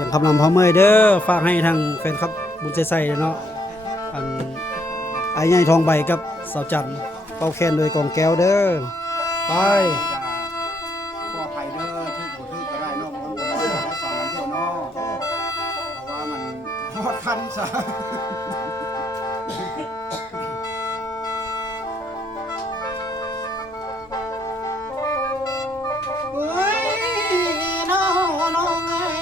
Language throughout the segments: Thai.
สียงคำนำพะเมยเด้อฝากให้ทางแฟนครับบุญใจใส่เนาะอันไอ้ใหญ่ทองใบกับสาวจันเป่าแคนโดยกองแก้วเด้อไปก็ไปเด้อที่บ่ถือก็ได้นอกคนบ่ได้สอนเที่ยวนอกเพราะว่ามันฮอดคันซะเฮ้ยน้องเอ้ย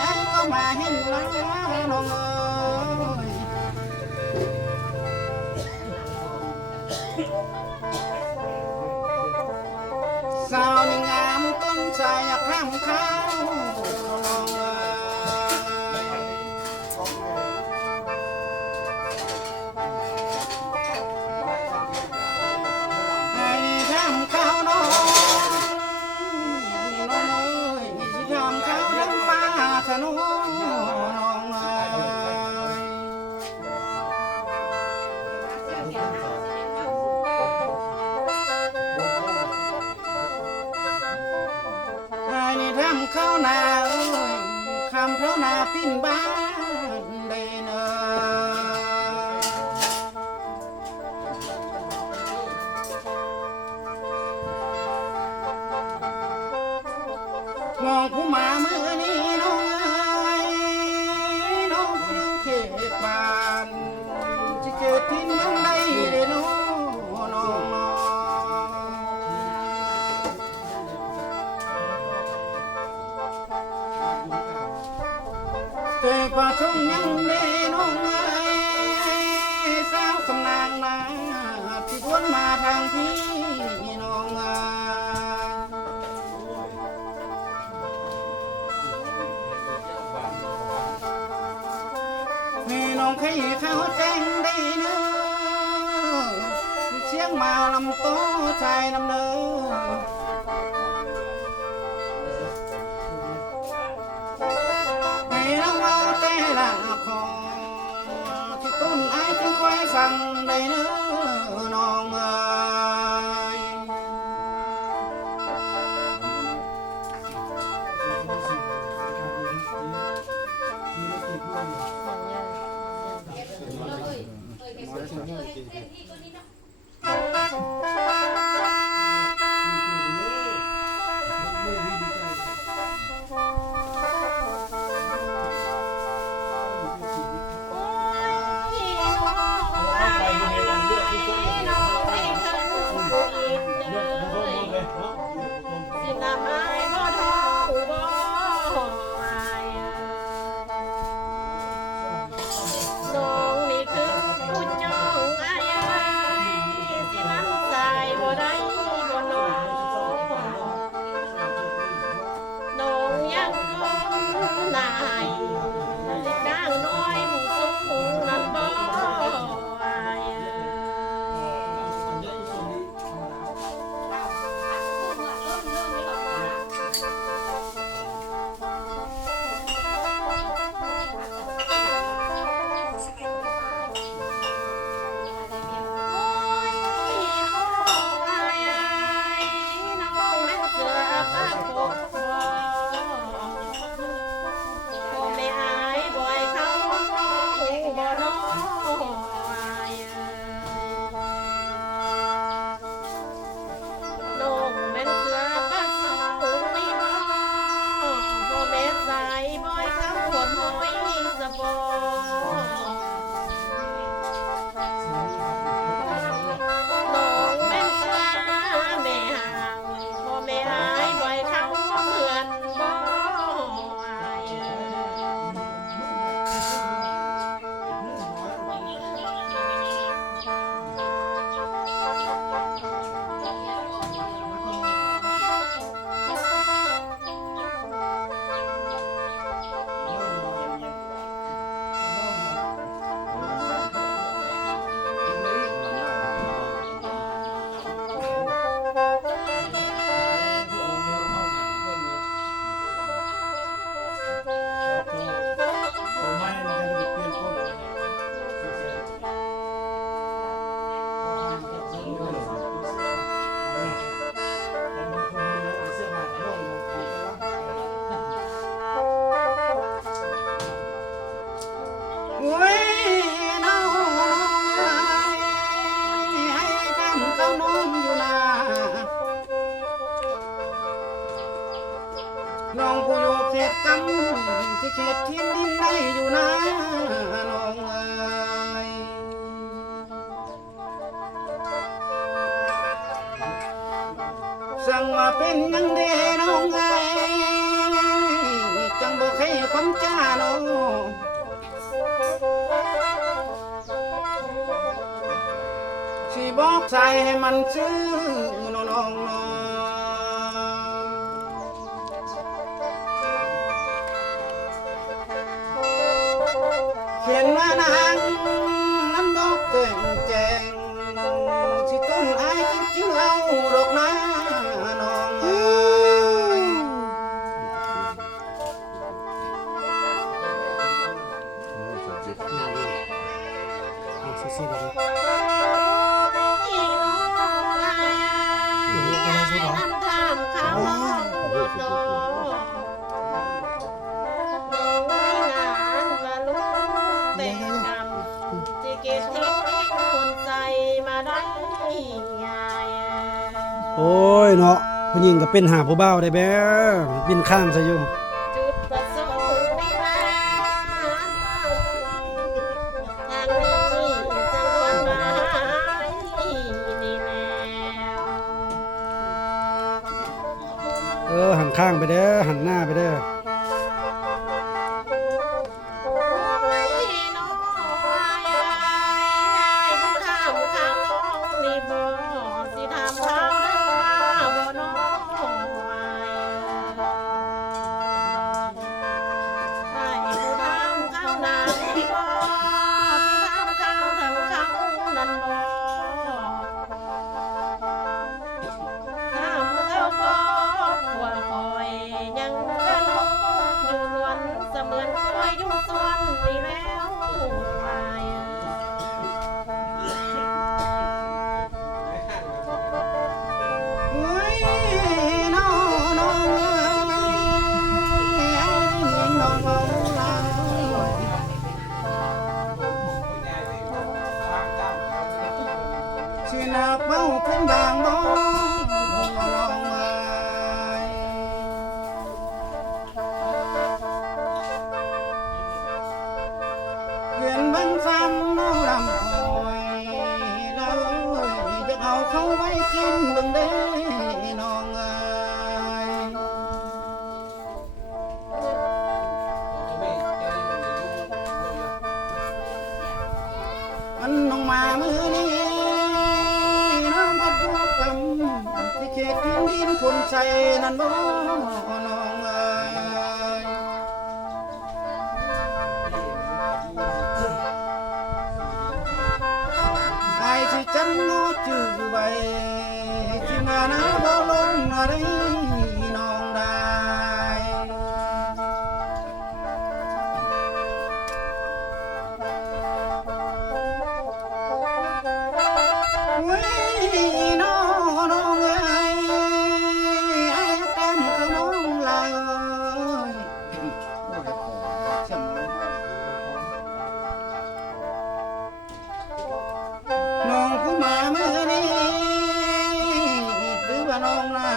ไอ้ก็มาเห็นแล้วน้องเอ้ยสาวนี่งามต้นใจอยากร่ำเขาน้องเอ้ยให้ทำเขาน้องน้องเอ้ยสิทำเขาดังฟ้าทะนุน้องเอ้ยให้ทำเขาหนาเอ้ยคำเขาหนาปิ้นบ้านได้เนอมองผู้มาเมื่อนี้น้องเอ้ยน้องผู้อยู่เขตบ้านจะเกิดที่เมืองใดได้น้องน้องแต่ป่าชงยังเด้น้องเอ้ยสาวสำนางนาที่วนมาทางพี่น้องเอ้ยให้น้องให้เขาแจ้งได้เนอะเชียงมาลำโตใจลำเนอให้น้องเอาแต่ละคอที่ต้นไอ้ที่คอยฟังได้เนอะน้องเอ้ย น้องอยู่นาน้องผู้อยู่เขตกำที่เขตที่ดินได้อยู่นาน้องเอ้ยสั่งมาเป็นยังเดน้องเอ้ยจังบอกให้ความจ้าน้องสิบอกใจให้มันชื่อน้องน้องน้องเขียนมานางนั้นบอกเก่งแจงสิต้นไอ้จริงๆเอาดอกนะน้องเอ้ย สู้ๆกันโอ้ยเนาะผู้หญิงก็เป็นหาผู้บ่าวได้แบ้บินข้ามซะอยู่ จุดประสงค์ไม่ว่าทางนี้จะลงมานี่แล้ว หันข้างไปเด้อหันหน้าไปเด้อ พี่น้องผู้ทำเขานี่บ่สิทำเขาได้บ่น้องให้ผู้ทำเขานานบ่สิทำเขาทำเขานั้นบ่ ถ้าผู้เขาก็หัวคอยยังเดินอยู่ล้วนเสมือนคอยอยู่ส่วนนี่แล้วไป เฮ้ยน้องน้องเอ้ยน้องน้องสินับเบ้าเป็นบางน้องน้องเอ้ยเวียนบังซ้ำน้องลำคอยเลยจะเอาเขาไว้กินเบิ่งเด้น้องเอ้ย มันน้องมามือนี้น้องก็ดูกำที่เขตดินดินคนใจนั่นบ่น้องเอ้ยไอ้ที่จำงูจื้อไว้ที่มานะบ่ลงอะไรน้องได้ เว้ยน้องน้องเอ้ยไอ้แก้มขมองลายเอ้ยโอ้ยขอเชื่อมเลยน้องผู้มาเมื่อนี้หรือว่าน้องน่ะ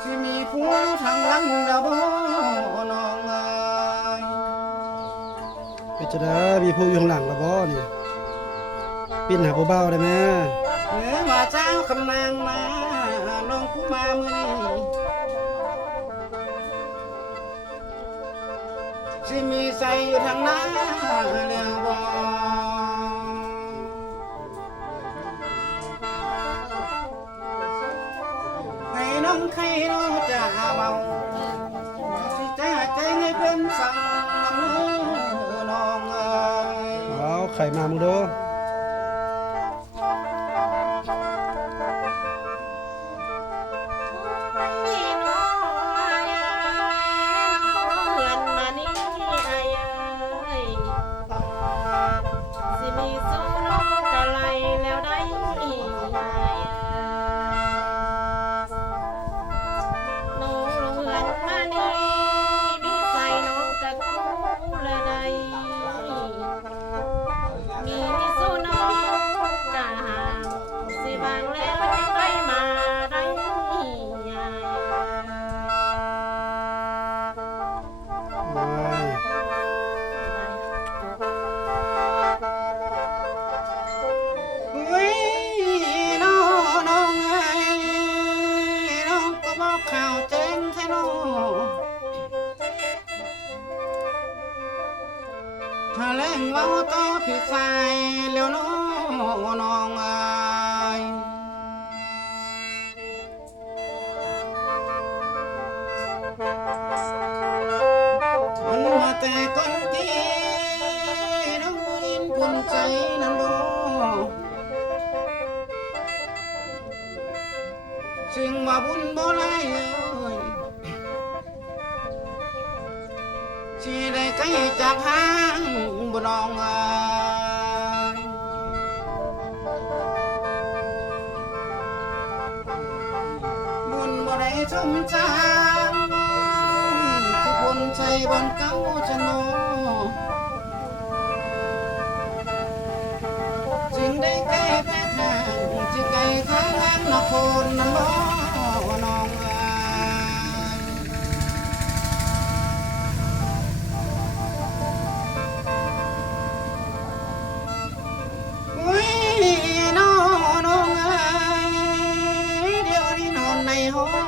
ที่มีผู้ทางหลังเดาบ่น้องเอ้ย ไปจะได้มีผู้อยู่ข้างหลังแล้วบ่นี่ปิ้นหาผู้บ่าวได้ไหม เมื่อว่าเจ้าคำนางมาน้องผู้มาเมื่อนี้สิมีใส่อยู่ทางหน้าแล้วบ่ให้น้องใครน้องจะเมาสิจ้าใจให้เพิ่นฟังน้ำเนื้อน้องเอ้ย เอาไข่มามึงดู พี่น้องเพื่อนมานี่ไอ้สิมีสู้น้องกะไรแล้วได้น้องลงเพื่อนมานี่มีใส่น้องกะกูละใด แล้วน้องเอ้ยมันมาแต่ก่อนที่น้องบ่ยินคนใจนั้นบ่สิ่งว่าบุญบ่หลายเอ้ยสิได้ไกลจากหางบ่น้องเอ้ยบุญบ่ได้สมจางคือคนใจบอนเก่าชะโนจึงได้แก้แพ้ทางจึงไกลข้างนคนนั้นบ่น้องเอ้ยอุ้ยน้องเอ้ยเดี๋ยวนี้นอนในห้อง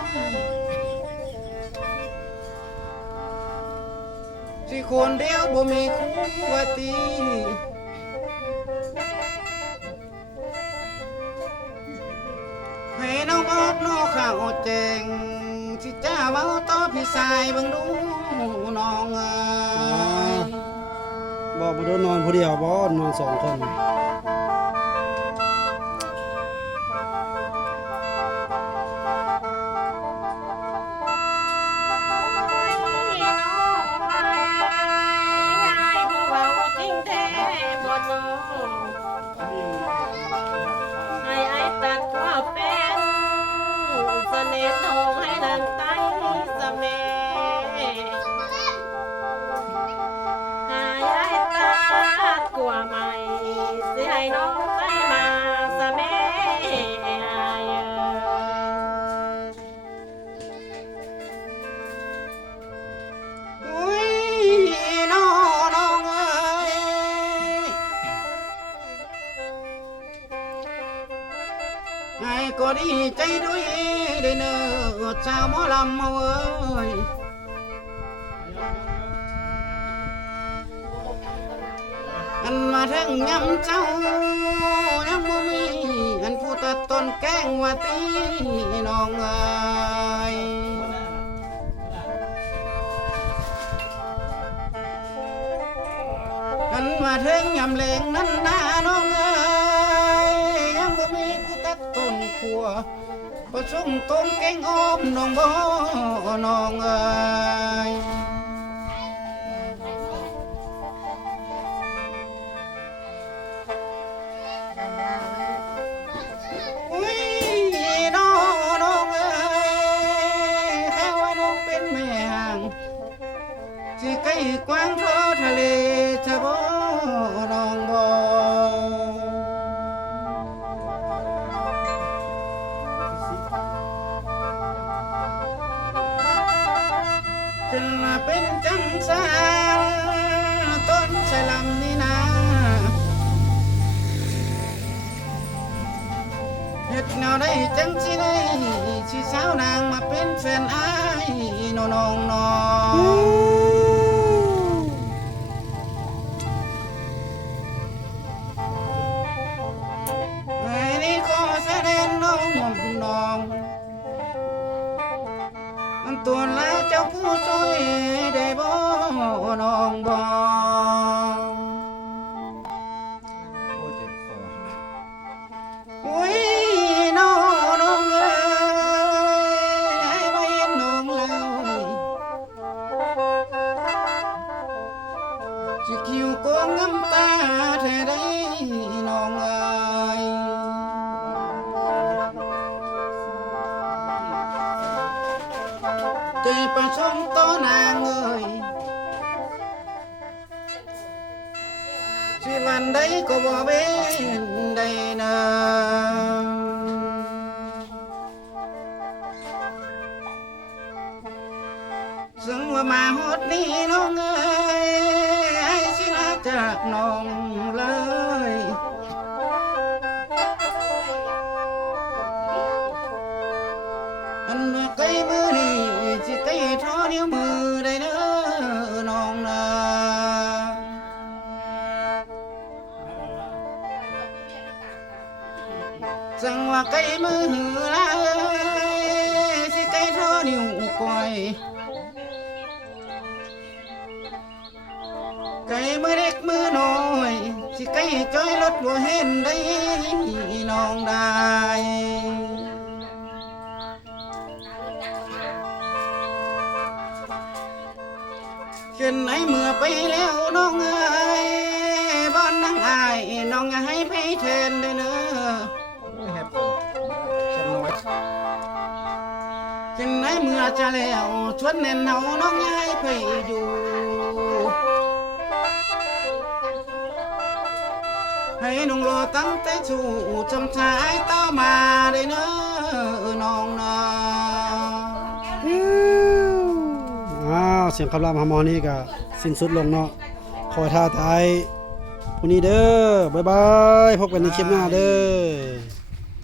สิคนเดียวบ่มีคู่ว่าตีให้น้องบอกน้องข้าวแจงสิจ้าเว้าต่อพี่ชายเบิ่งดูน้องเอ้ย บ่โดนนอนผู้เดียวบ่นอน2 คน ให้ไอ้ตัดว่าเป็นเสน่ห์ทองให้ดังไต้สะเมให้ไอ้ตัดกลัวใหม่สิให้น้องไต้มาสะเม อุ้ยน้องเอ้ยไอ้ก็ดีใจด้วยได้เนอชาวหมอลำเอ้ยอันมาถึงยำเจ้ายังบ่มีอันผู้ตัดต้นแกล้งว่าตีน้องเอ้ยอันมาถึงยำแรงนั้นนาน้องเอ้ยยังบ่มีผู้ตัดต้นขัวประชุมต้มแกงอ้อมน้องบ่น้องเอ้ยอุ้ยน้องเอ้ยแค่ว่าน้องเป็นแม่ห่างสิใกล้กว้างเท่าทะเลจะบ่น้องบ่ขึ้นมาเป็นจังสารต้นชะลำนี่นะเฮ็ดแนวได้จังสิได้สิสาวนางมาเป็นแฟนอ้ายน้องไอ้นี่ขอแสดงน้องอันตัวแล้วเจ้าผู้ช่วยได้บ่น้องบ่โอ้เจ็บคออุ้ยน้องเอ้ยให้มาเห็นน้องแล้วสิคิวโกงน้ำตาแท้ได้น้องเอ้ยใจประสงค์ต่อนางเอ้ยสิวันใดก็บ่เว้นใดนะซึ่งว่ามาฮอดนี้น้องเอ้ยให้สิลาจากน้องเลยอันเมื่อไกลมือนี่สิไกลเท่านิ้วมือได้เด้อน้องนะ สั่งว่าไก่มือหือลายสิไก่ทอนิ้วก้อยไก่มือเล็กมือน้อยสิไก่จ้อยรถบ่เห็นได้น้องได้เช่นไหนเมื่อไปแล้วน้องเอ้ยบ้านนั่งอายน้องอย่าให้ไผแทนเลยเนอะแฮปปี้ฉันน้อยเช่นไหนเมื่อจะแล้วชวนแน่นเฮาน้องอย่าให้ไผอยู่ให้น้องรอตั้งแต่ชูจำชายต่อมาได้เนอะน้องนะ อ้าวเสียงคำรามฮาร์โมนีก็สิ้นสุดลงเนาะคอยท่าแต่ไอ้ผู้นี้เด้อบ๊ายบายพบกันในคลิปหน้าเด้อ